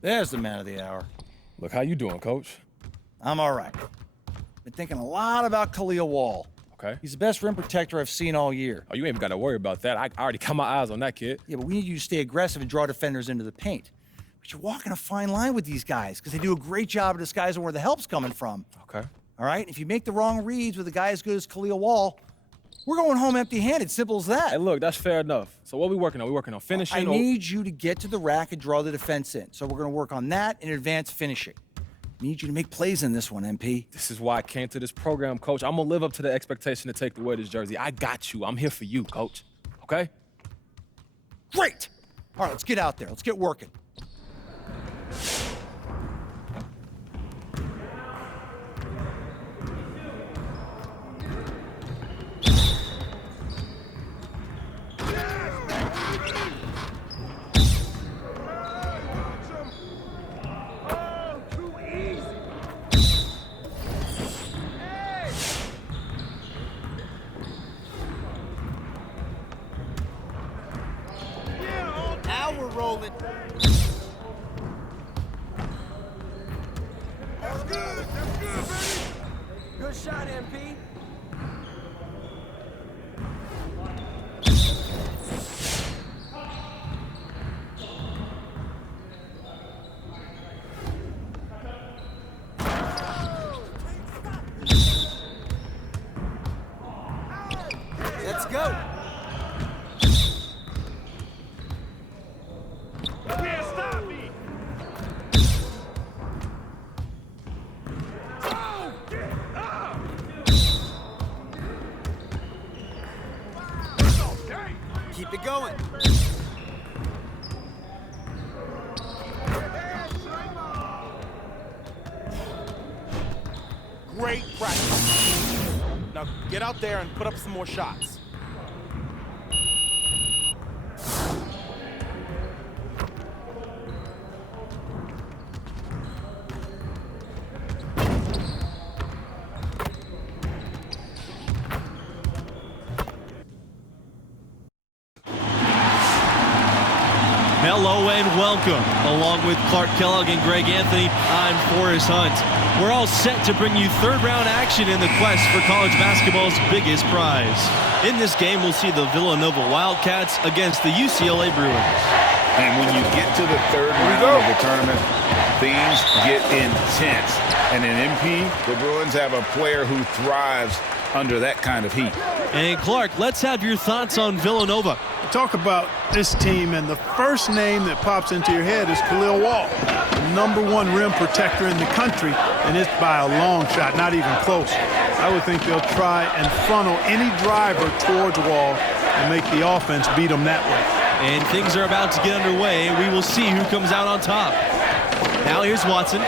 There's the man of the hour. Look, how you doing, Coach? I'm all right. Been thinking a lot about Khalil Wall. Okay. He's the best rim protector I've seen all year. Oh, you ain't even got to worry about that. I already got my eyes on that kid. Yeah, but we need you to stay aggressive and draw defenders into the paint. But you're walking a fine line with these guys because they do a great job of disguising where the help's coming from. Okay. All right? If you make the wrong reads with a guy as good as Khalil Wall, we're going home empty-handed. Simple as that. Hey, look, that's fair enough. So what we working on? We working on finishing? I need you to get to the rack and draw the defense in. So we're going to work on that and advanced finishing. I need you to make plays in this one, MP. This is why I came to this program, Coach. I'm going to live up to the expectation to take away this jersey. I got you. I'm here for you, Coach. Okay? Great! All right, let's get out there. Let's get working. Now we're rolling. That's good, baby. Good shot, MP. Let's go. Can't stop me. Oh, get up. Keep it going. Great practice. Now get out there and put up some more shots. Hello and welcome. Along with Clark Kellogg and Greg Anthony, I'm Forrest Hunt. We're all set to bring you third-round action in the quest for college basketball's biggest prize. In this game, we'll see the Villanova Wildcats against the UCLA Bruins. And when you get to the third round of the tournament, things get intense. And in MP, the Bruins have a player who thrives under that kind of heat. And Clark, let's have your thoughts on Villanova. Talk about this team, and the first name that pops into your head is Khalil Wall, the #1 rim protector in the country, and it's by a long shot, not even close. I would think they'll try and funnel any driver towards Wall and make the offense beat them that way. And things are about to get underway. We will see who comes out on top. Now here's Watson.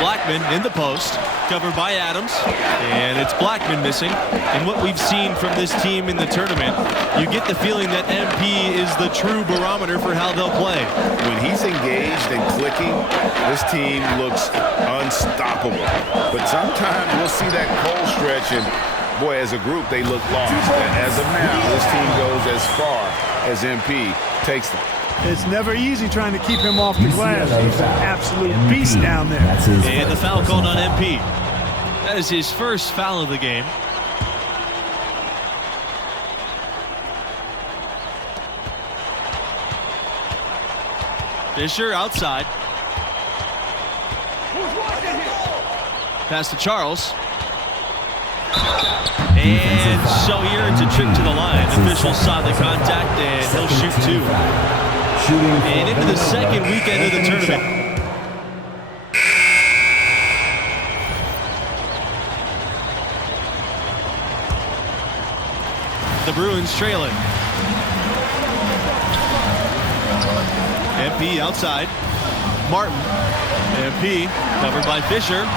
Blackman in the post, covered by Adams, and it's Blackman missing. And what we've seen from this team in the tournament, you get the feeling that MP is the true barometer for how they'll play. When he's engaged and clicking, this team looks unstoppable. But sometimes we'll see that cold stretch, and boy, as a group, they look lost. As of now, this team goes as far as MP takes them. It's never easy trying to keep him off the glass. He's an absolute beast down there. And the foul called on MP. That is his first foul of the game. Fisher outside. Pass to Charles. And so here it's a trip to the line. Officials saw the contact and he'll shoot two. And into the second weekend of the tournament. The Bruins trailing. MP outside. Martin. MP covered by Fisher.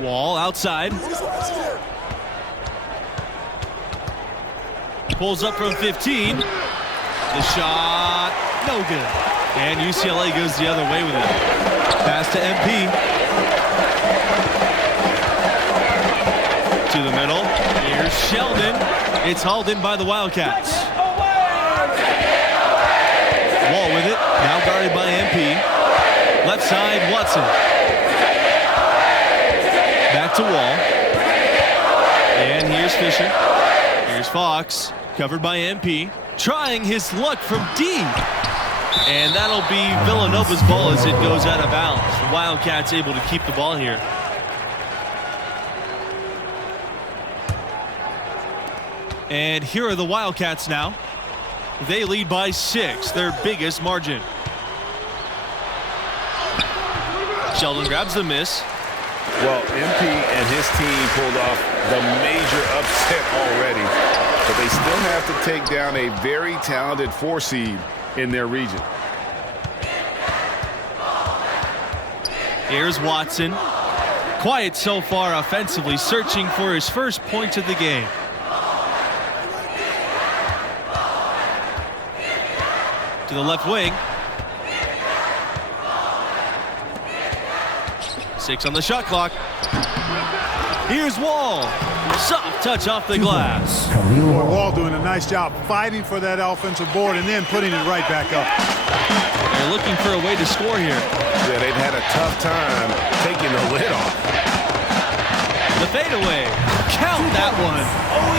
Wall outside. Pulls up from 15. The shot, no good. And UCLA goes the other way with it. Pass to MP. To the middle. Here's Sheldon. It's hauled in by the Wildcats. Wall with it. Now guarded by MP. Left side, Watson. Back to Wall. And here's Fisher. Here's Fox. Covered by MP. Trying his luck from deep. And that'll be Villanova's ball as it goes out of bounds. The Wildcats able to keep the ball here. And here are the Wildcats now. They lead by 6, their biggest margin. Sheldon grabs the miss. Well, MP and his team pulled off the major upset already, but they still have to take down a very talented 4 seed in their region. Here's Watson. Quiet so far offensively, searching for his first point of the game. To the left wing. 6 on the shot clock. Here's Wall. Soft touch off the glass. Boy, Wall doing a nice job fighting for that offensive board and then putting it right back up. They're looking for a way to score here. Yeah, they've had a tough time taking the lid off. The fadeaway. Count that one.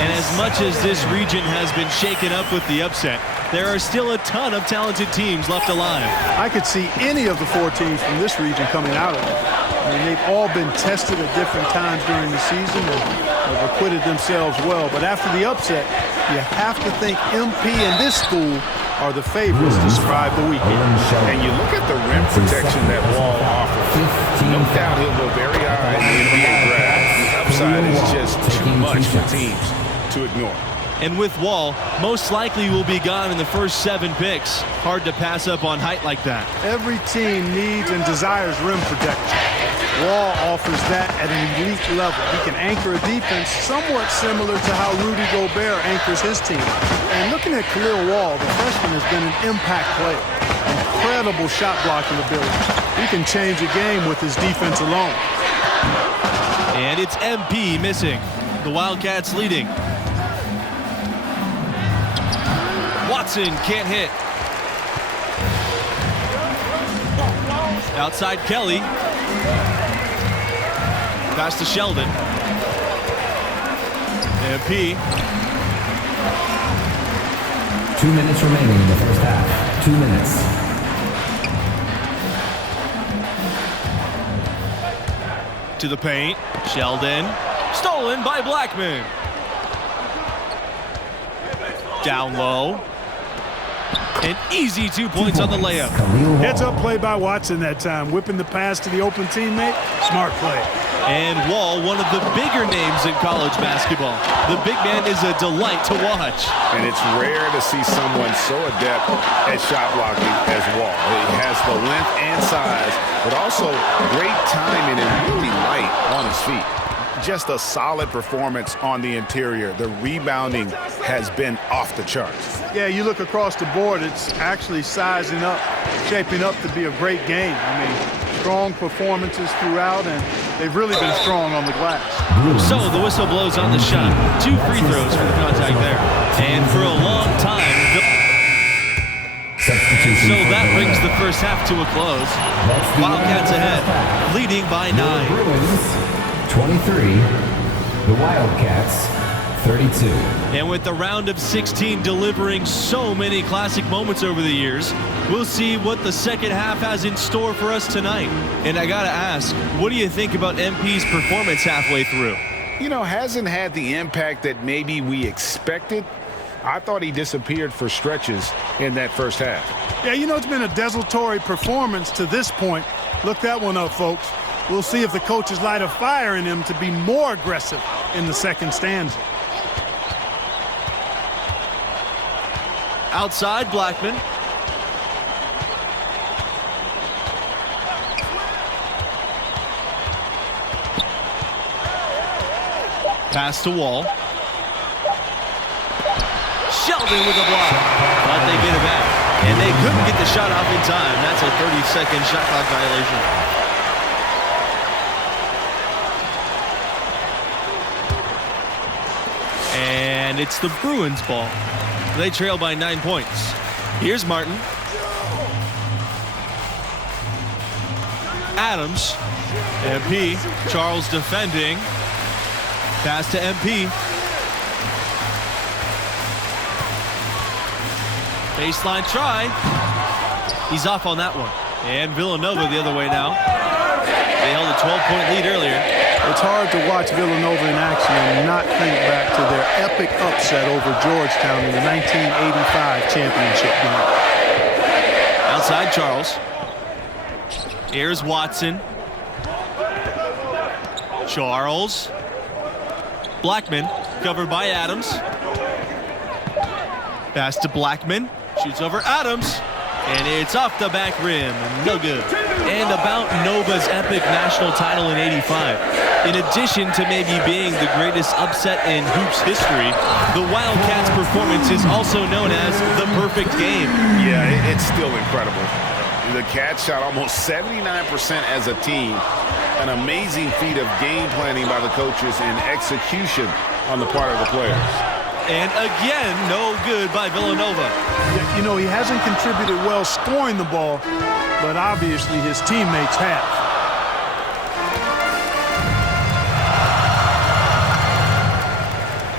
And as much as this region has been shaken up with the upset, there are still a ton of talented teams left alive. I could see any of the 4 teams from this region coming out of it. I mean, they've all been tested at different times during the season and have acquitted themselves well. But after the upset, you have to think MP and this school are the favorites to survive the weekend. And you look at the rim protection that Wall offers. No doubt he'll go very high in the NBA draft. The upside is just too much for teams to ignore. And with Wall, most likely will be gone in the first 7 picks. Hard to pass up on height like that. Every team needs and desires rim protection. Wall offers that at an elite level. He can anchor a defense somewhat similar to how Rudy Gobert anchors his team. And looking at Khalil Wall, the freshman has been an impact player. Incredible shot blocking ability. He can change a game with his defense alone. And it's MP missing. The Wildcats leading. Watson can't hit. Outside Kelly. Pass to Sheldon. MP. 2 minutes remaining in the first half. 2 minutes. To the paint. Sheldon. Stolen by Blackman. Down low. An easy 2 points on the layup. Heads up play by Watson that time. Whipping the pass to the open teammate. Smart play. And Wall, one of the bigger names in college basketball. The big man is a delight to watch. And it's rare to see someone so adept at shot blocking as Wall. He has the length and size, but also great timing and really light on his feet. Just a solid performance on the interior. The rebounding has been off the charts. Yeah, you look across the board, it's actually sizing up, shaping up to be a great game. I mean, strong performances throughout, and they've really been strong on the glass. So the whistle blows on the shot. 2 free throws for the contact there. And for a long time, so that brings the first half to a close. Wildcats ahead, leading by 9. 23, the Wildcats 32. And with the round of 16 delivering so many classic moments over the years, we'll see what the second half has in store for us tonight. And I gotta ask, what do you think about MP's performance halfway through? You know, hasn't had the impact that maybe we expected. I thought he disappeared for stretches in that first half. Yeah, you know, it's been a desultory performance to this point. Look that one up, folks. We'll see if the coaches light a fire in him to be more aggressive in the second stanza. Outside, Blackman. Pass to Wall. Sheldon with a block, but they get it back. And they couldn't get the shot off in time. That's a 30-second shot clock violation. And it's the Bruins ball. They trail by 9 points. Here's Martin. Adams. MP. Charles defending. Pass to MP. Baseline try. He's off on that one. And Villanova the other way now. They held a 12-point lead earlier. It's hard to watch Villanova in action and not think back to their epic upset over Georgetown in the 1985 championship game. Outside Charles. Here's Watson. Charles. Blackman covered by Adams. Pass to Blackman. Shoots over Adams. And it's off the back rim. No good. And about Nova's epic national title in '85. In addition to maybe being the greatest upset in hoops history, the Wildcats' performance is also known as the perfect game. Yeah, it's still incredible. The Cats shot almost 79% as a team. An amazing feat of game planning by the coaches and execution on the part of the players. And again, no good by Villanova. You know, he hasn't contributed well scoring the ball, but obviously his teammates have.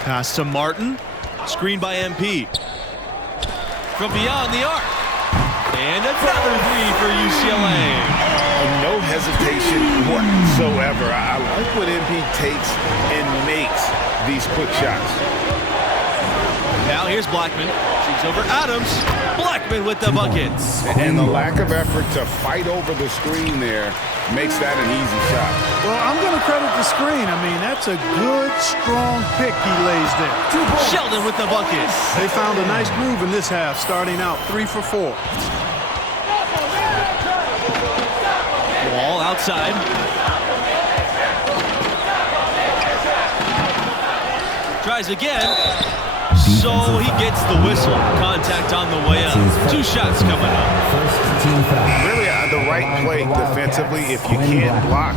Pass to Martin. Screen by MP. From beyond the arc. And another three for UCLA. No hesitation whatsoever. I like what MP takes and makes these quick shots. Now here's Blackman. Shoots over Adams. Blackman with the buckets. And the lack of effort to fight over the screen there makes that an easy shot. Well, I'm going to credit the screen. I mean, that's a good, strong pick he lays there. Sheldon with the bucket. They found a nice groove in this half, starting out 3 for 4. Wall outside. Tries again. So he gets the whistle. Contact on the way up. 2 shots coming up. Really the right play defensively. If you can't block,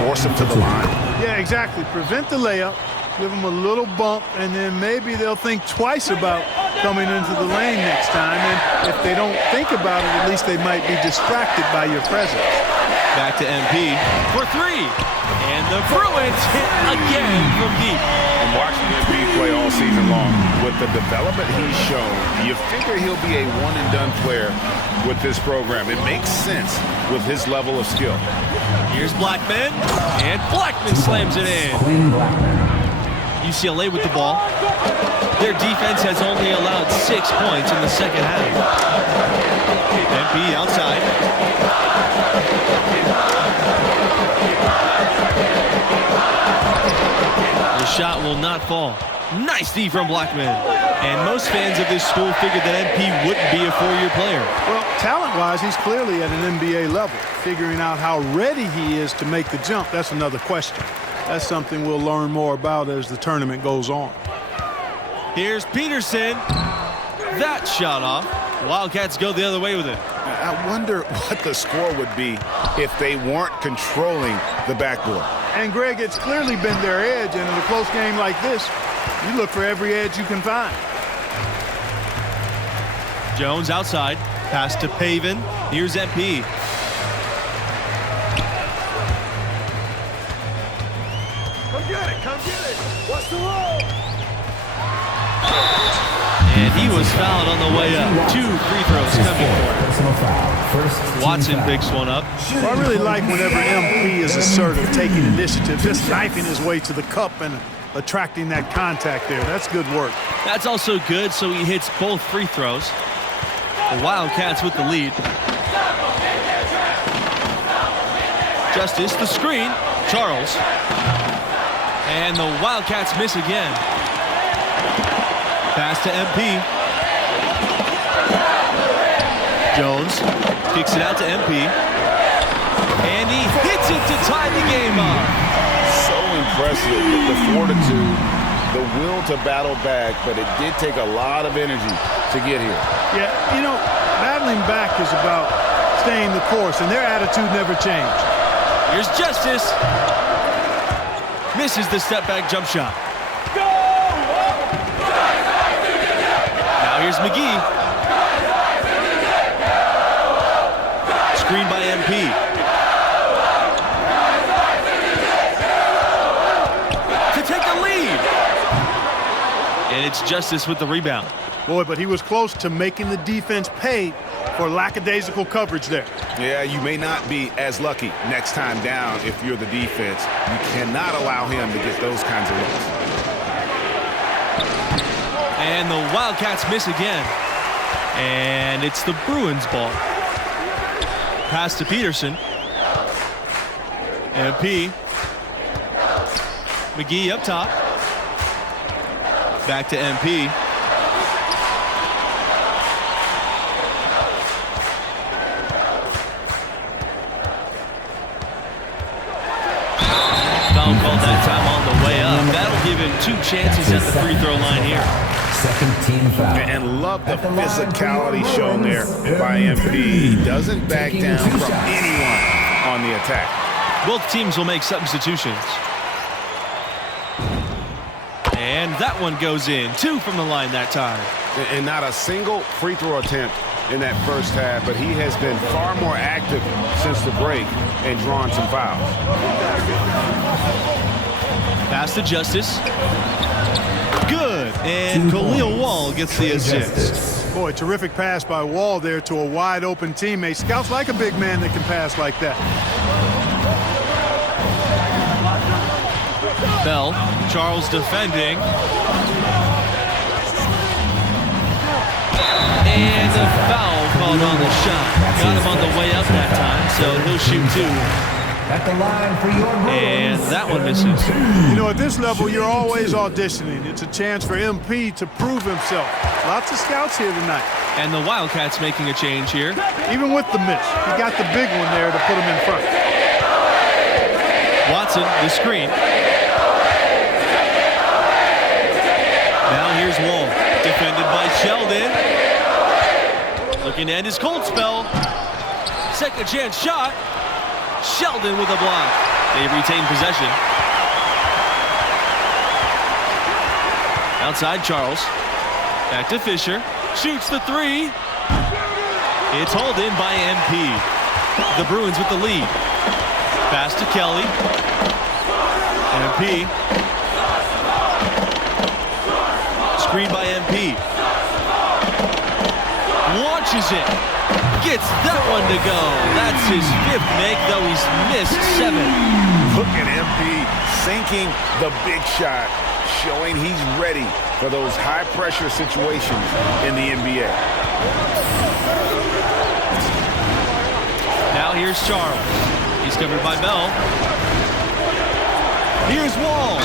force him to the line. Yeah, exactly. Prevent the layup. Give them a little bump, and then maybe they'll think twice about coming into the lane next time. And if they don't think about it, at least they might be distracted by your presence. Back to MP for 3. And the Bruins hit again from deep. I'm watching MP play all season long. With the development he's shown, you figure he'll be a one-and-done player with this program. It makes sense with his level of skill. Here's Blackman, and Blackman slams it in. UCLA with the ball. Their defense has only allowed 6 points in the second half. MP outside. The shot will not fall. Nice D from Blackman. And most fans of this school figured that MP wouldn't be a 4-year player. Well, talent-wise, he's clearly at an NBA level. Figuring out how ready he is to make the jump, that's another question. That's something we'll learn more about as the tournament goes on. Here's Peterson. That shot off. Wildcats go the other way with it. I wonder what the score would be if they weren't controlling the backboard. And, Greg, it's clearly been their edge, and in a close game like this, you look for every edge you can find. Jones outside. Pass to Pavin. Here's MP. Come get it, come get it. What's the roll? And he was fouled on the way up. 2 free throws coming for him. Watson picks one up. Well, I really like whenever MP is assertive, taking initiative, just knifing his way to the cup and attracting that contact there. That's good work. That's also good, so he hits both free throws. The Wildcats with the lead. Justice, the screen. Charles. And the Wildcats miss again. Pass to MP. Jones kicks it out to MP. And he hits it to tie the game up. So impressive, the fortitude, the will to battle back, but it did take a lot of energy to get here. Yeah, you know, Battling back is about staying the course, and their attitude never changed. Here's Justice. Misses the step back jump shot. Now here's McGee. Screen by MP. To take the lead. And it's Justice with the rebound. Boy, but he was close to making the defense pay for lackadaisical coverage there. Yeah, you may not be as lucky next time down if you're the defense. You cannot allow him to get those kinds of looks. And the Wildcats miss again. And it's the Bruins ball. Pass to Peterson. MP. McGee up top. Back to MP. Foul called that time on the way up. That'll give him 2 chances at the free throw line here. Second team foul. And love the physicality shown there by MP. He doesn't back down from anyone on the attack. Both teams will make substitutions. And that one goes in. 2 from the line that time. And not a single free throw attempt in that first half, but he has been far more active since the break and drawn some fouls. Pass to Justice. Good. And Khalil Wall gets the assist. Boy, terrific pass by Wall there to a wide open teammate. Scouts like a big man that can pass like that. Bell. Charles defending. And a foul called on the shot. Got him on the way up that time, so he'll shoot 2. At the line for your And that one misses. You know, at this level, you're always auditioning. It's a chance for MP to prove himself. Lots of scouts here tonight. And the Wildcats making a change here. Even with the miss, he got the big one there to put him in front. Watson, the screen. Now here's Wall, defended by Sheldon. Looking to end his cold spell. Second chance shot. Sheldon with a block. They retain possession. Outside Charles. Back to Fisher. Shoots the 3. It's hauled in by MP. The Bruins with the lead. Pass to Kelly. MP. Screen by MP. Launches it. Gets that one to go. That's his 5th make, though he's missed 7. Look at MP sinking the big shot, showing he's ready for those high-pressure situations in the NBA. Now here's Charles. He's covered by Bell. Here's Wall.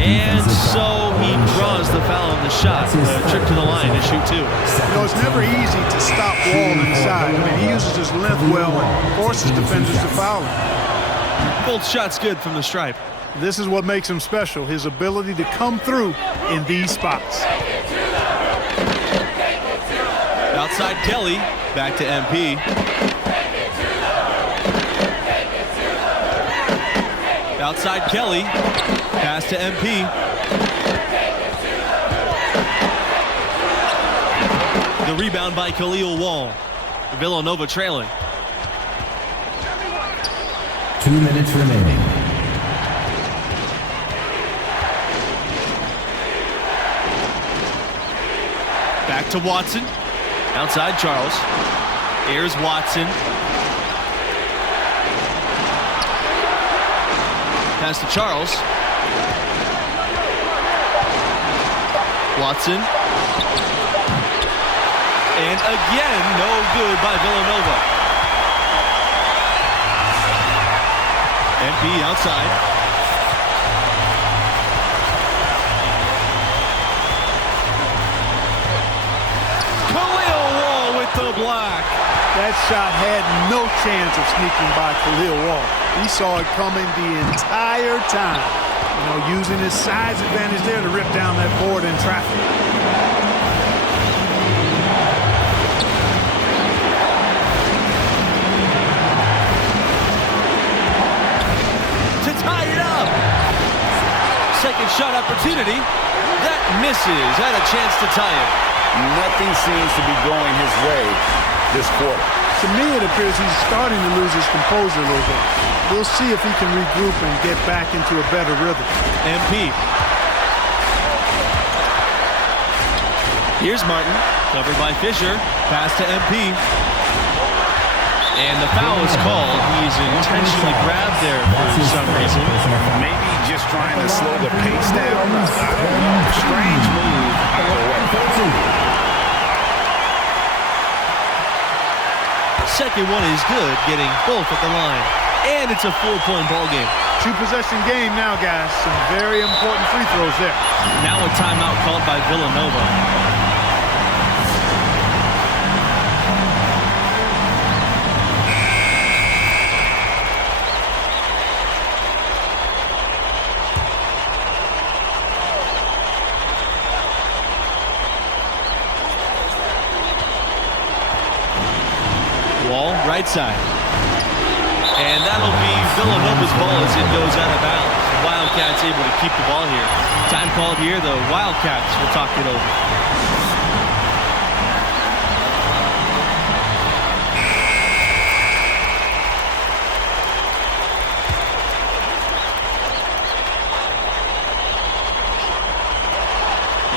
And so he draws the foul on the shot. The trip to the line to shoot 2. You know, it's never easy to stop Wall inside. I mean, he uses his length well and forces defenders to foul him. Both shots good from the stripe. This is what makes him special, his ability to come through in these spots. Outside Kelly. Back to MP. Outside Kelly. Pass to MP. The rebound by Khalil Wall. Villanova trailing. 2 minutes remaining. Back to Watson. Outside Charles. Here's Watson. Pass to Charles. Watson. And again, no good by Villanova. MP outside. Khalil Wall with the block. That shot had no chance of sneaking by Khalil Wall. He saw it coming the entire time. You know, using his size advantage there to rip down that board in traffic. tie it up. Second shot opportunity. That misses. Had a chance to tie it. Nothing seems to be going his way this quarter. To me, it appears he's starting to lose his composure a little bit. We'll see if he can regroup and get back into a better rhythm. MP. Here's Martin, covered by Fisher. Pass to MP. And the foul is called. He's intentionally grabbed there for some reason. Maybe just trying to slow the pace down. I don't know. Strange move either way. Second one is good, getting both at the line. And it's a 4-point ball game. Two-possession game now, guys. Some very important free throws there. Now a timeout called by Villanova. Wall, right side. And that'll be Villanova's ball as it goes out of bounds. Wildcats able to keep the ball here. Time called here, the Wildcats will talk it over.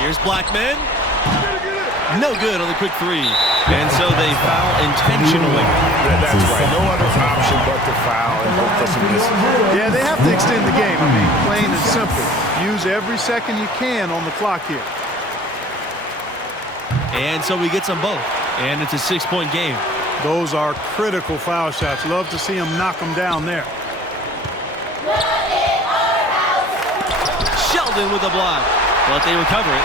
Here's Blackman. No good on the quick three. And so they foul intentionally. That's right. No other option but to foul and hope for some misses. Yeah, they have to extend the game. I mean, plain and simple. Use every second you can on the clock here. And so he gets them both. And it's a 6-point game. Those are critical foul shots. Love to see them knock them down there. Sheldon with a block. But they recover it.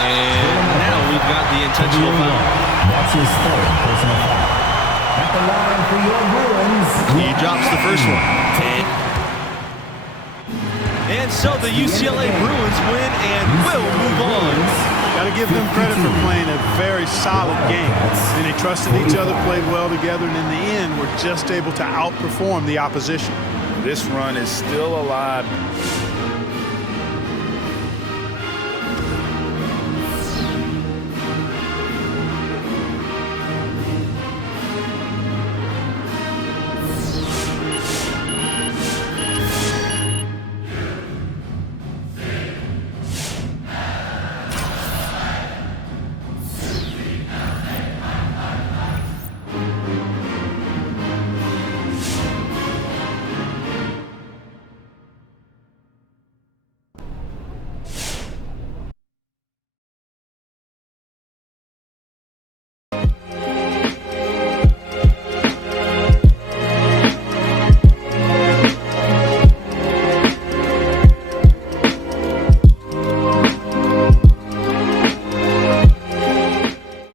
And now we've got the intentional foul. That's his third personal foul. At the line for your Bruins. He drops the first one. And so the UCLA Bruins win and will move on. Got to give them credit for playing a very solid game. And they trusted each other, played well together, and in the end were just able to outperform the opposition. This run is still alive.